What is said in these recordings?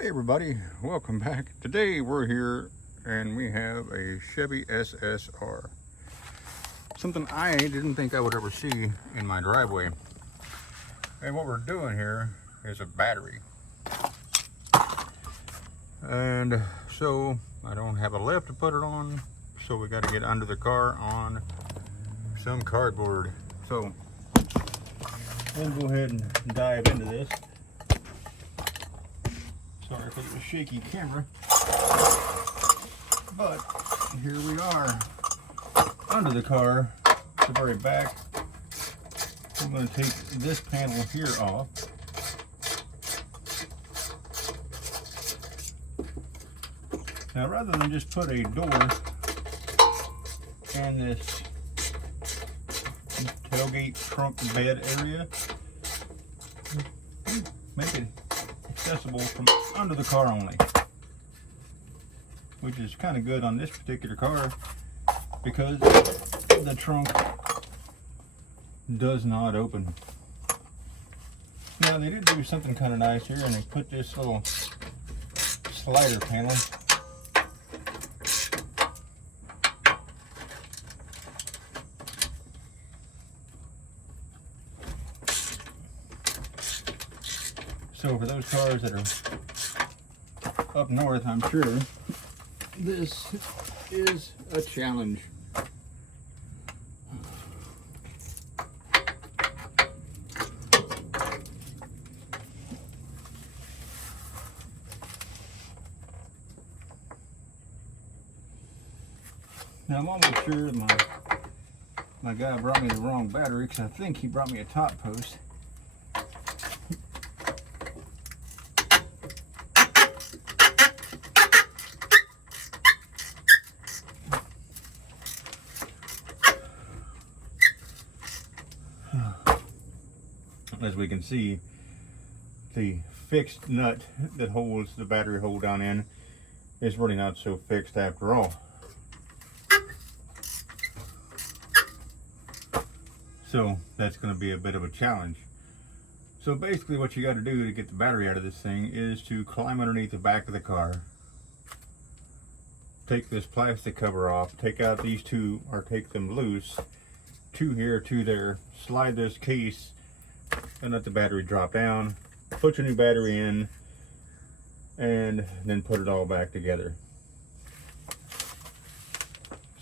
Hey everybody, welcome back. Today we're here and we have a Chevy SSR. Something I didn't think I would ever see in my driveway. And what we're doing here is a battery. And so I don't have a lift to put it on, so we got to get under the car on some cardboard. So we'll go ahead and dive into this. Sorry for the shaky camera, but here we are under the car, the very back. I'm going to take this panel here off. Now, rather than just put a door in this tailgate trunk bed area, make it accessible from under the car only, which is kind of good on this particular car because the trunk does not open. Now they did do something kind of nice here, and they put this little slider panel so for those cars that are up north, I'm sure this is a challenge. Now I'm almost sure my guy brought me the wrong battery, because I think he brought me a top post. As we can see, the fixed nut that holds the battery hold down in is really not so fixed after all. So that's going to be a bit of a challenge. So basically what you got to do to get the battery out of this thing is to climb underneath the back of the car, take this plastic cover off, take out these two, or take them loose, two here, two there, slide this case and let the battery drop down, put your new battery in, and then put it all back together.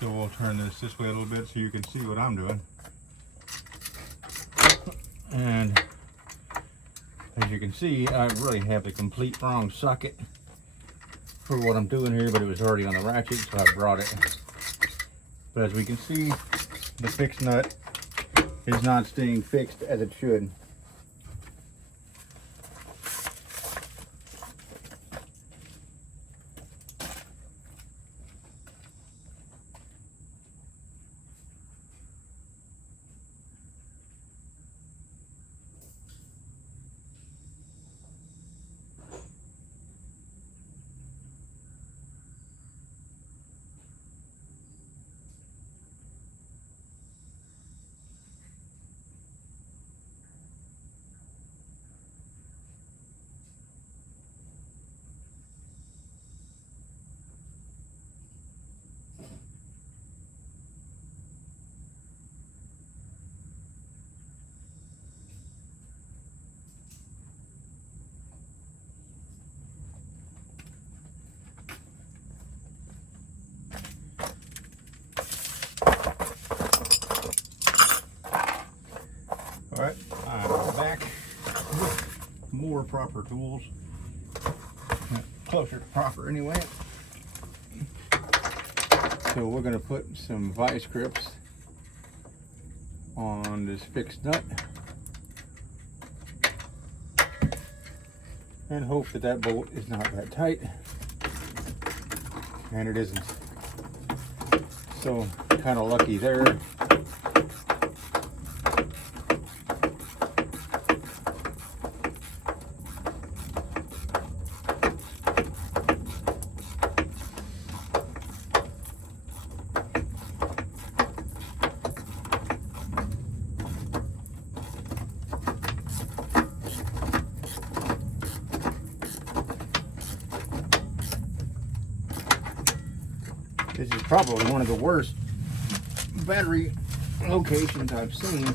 So we'll turn this way a little bit so you can see what I'm doing. And as you can see, I really have the complete wrong socket for what I'm doing here, but it was already on the ratchet, so I brought it. But as we can see, the fixed nut is not staying fixed as it should. Alright, I'm back with more proper tools. Closer to proper anyway. So we're going to put some vice grips on this fixed nut and hope that that bolt is not that tight, and it isn't. So kind of lucky there. probably one of the worst battery locations I've seen.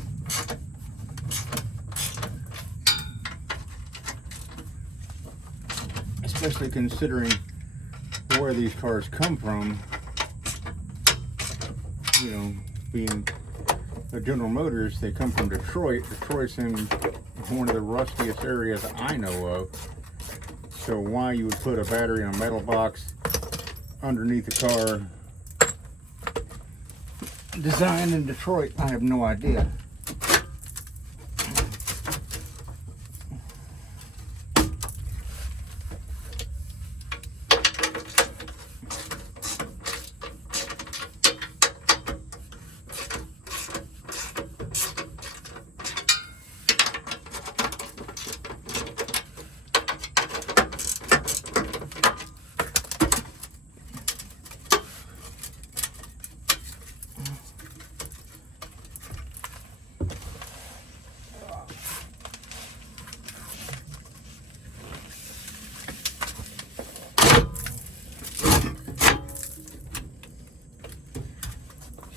Especially considering where these cars come from. You know, being a General Motors, they come from Detroit. Detroit's in one of the rustiest areas I know of. So why you would put a battery in a metal box underneath the car designed in Detroit, I have no idea.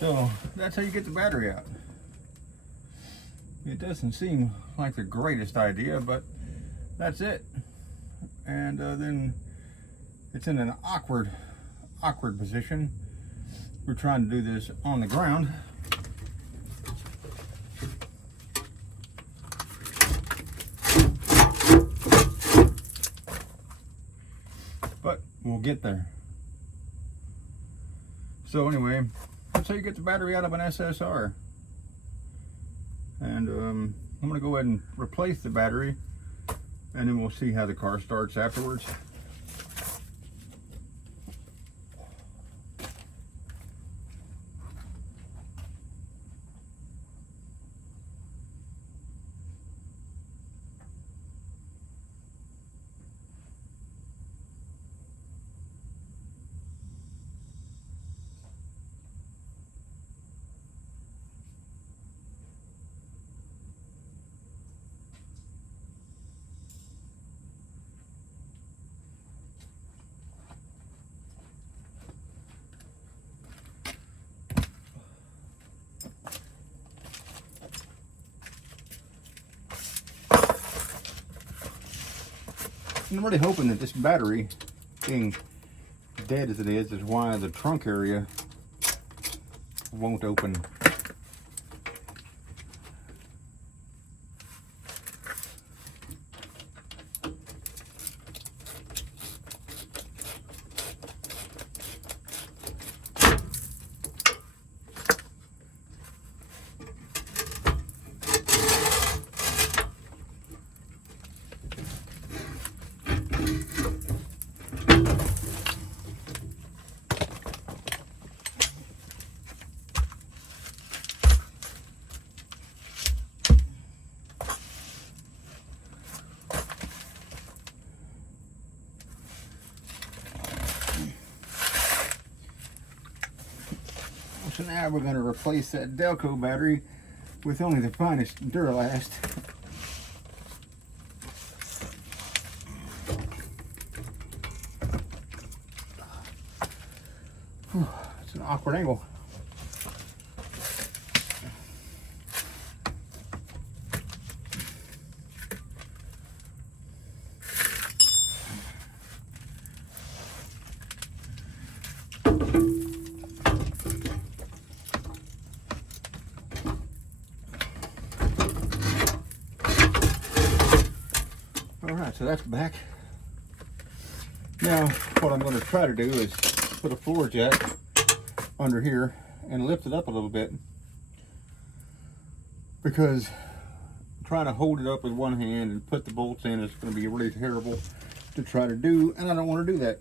So that's how you get the battery out. It doesn't seem like the greatest idea, but that's it. And then it's in an awkward position. We're trying to do this on the ground. But we'll get there. So anyway, that's how you get the battery out of an SSR. And I'm going to go ahead and replace the battery, and then we'll see how the car starts afterwards. I'm really hoping that this battery, being dead as it is why the trunk area won't open. So now we're going to replace that Delco battery with only the finest Duralast. It's an awkward angle. Alright, so that's back. Now, what I'm going to try to do is put a floor jack under here and lift it up a little bit, because trying to hold it up with one hand and put the bolts in is going to be really terrible to try to do, and I don't want to do that.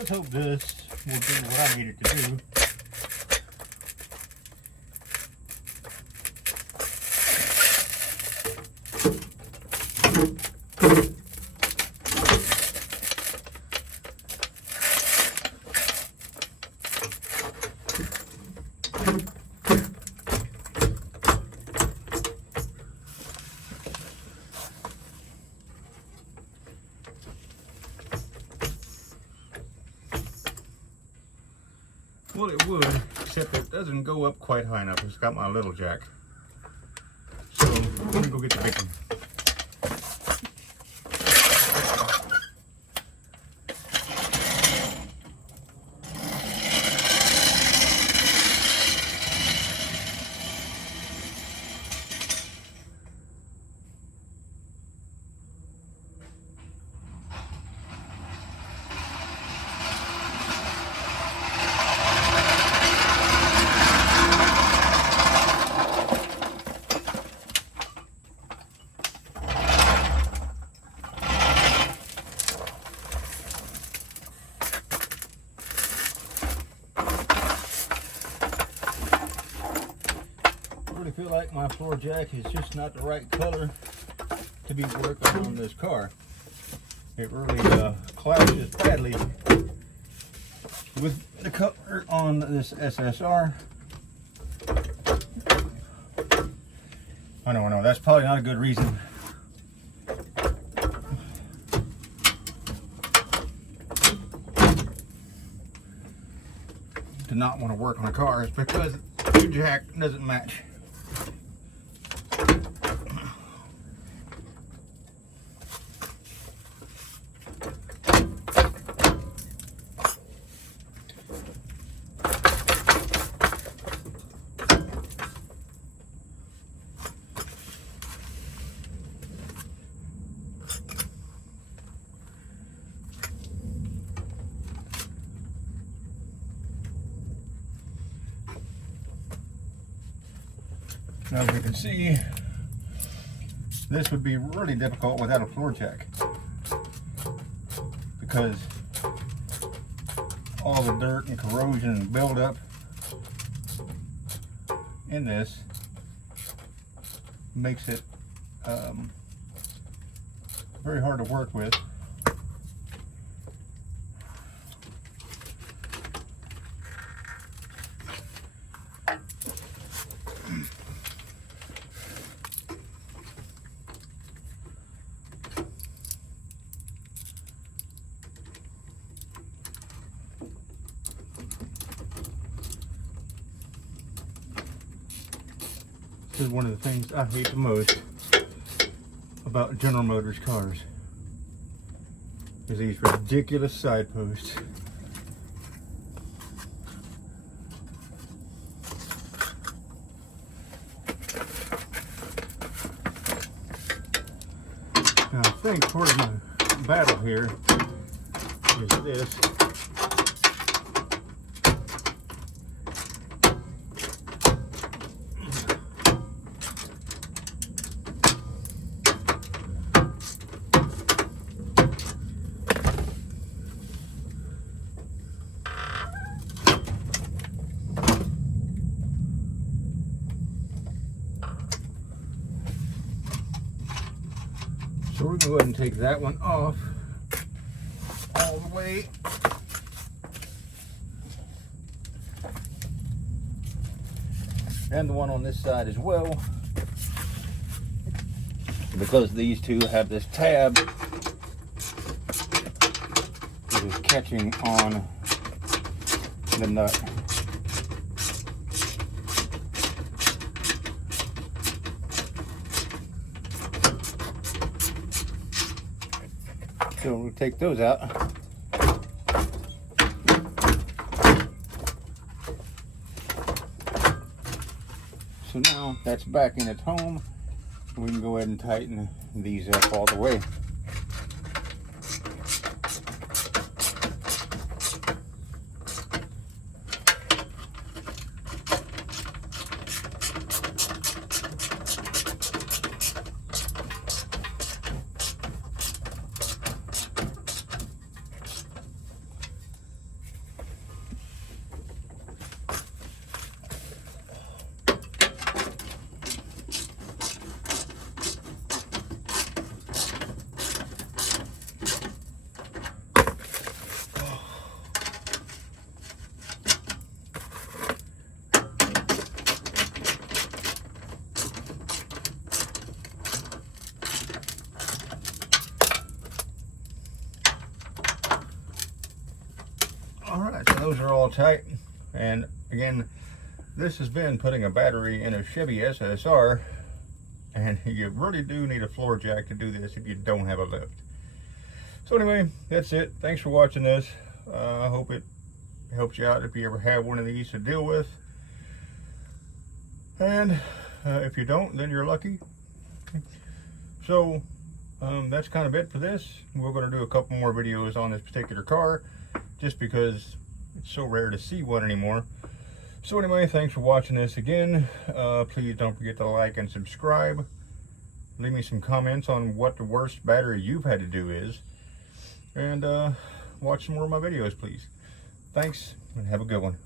let's hope this will do what I need it to do. Well, it would, except it doesn't go up quite high enough. It's got my little jack. So I'm gonna go get the big one. I feel like my floor jack is just not the right color to be working on this car. It really clashes badly with the color on this SSR. I know, that's probably not a good reason. To not want to work on a car is because your jack doesn't match. Now, as you can see, this would be really difficult without a floor jack, because all the dirt and corrosion and buildup in this makes it very hard to work with. This is one of the things I hate the most about General Motors cars, is these ridiculous side posts. Now I think part of my battle here is this. So we're going to go ahead and take that one off all the way. And the one on this side as well, because these two have this tab that is catching on the nut. So we'll take those out. So now that's back in its home. We can go ahead and tighten these up all the way. Alright, so those are all tight. And again, this has been putting a battery in a Chevy SSR, and you really do need a floor jack to do this if you don't have a lift. So anyway, that's it. Thanks for watching this. I hope it helps you out if you ever have one of these to deal with. And if you don't, then you're lucky. So that's kind of it for this. We're going to do a couple more videos on this particular car, just because it's so rare to see one anymore. So anyway, thanks for watching this again. Please don't forget to like and subscribe. Leave me some comments on what the worst battery you've had to do is. And watch some more of my videos, please. Thanks, and have a good one.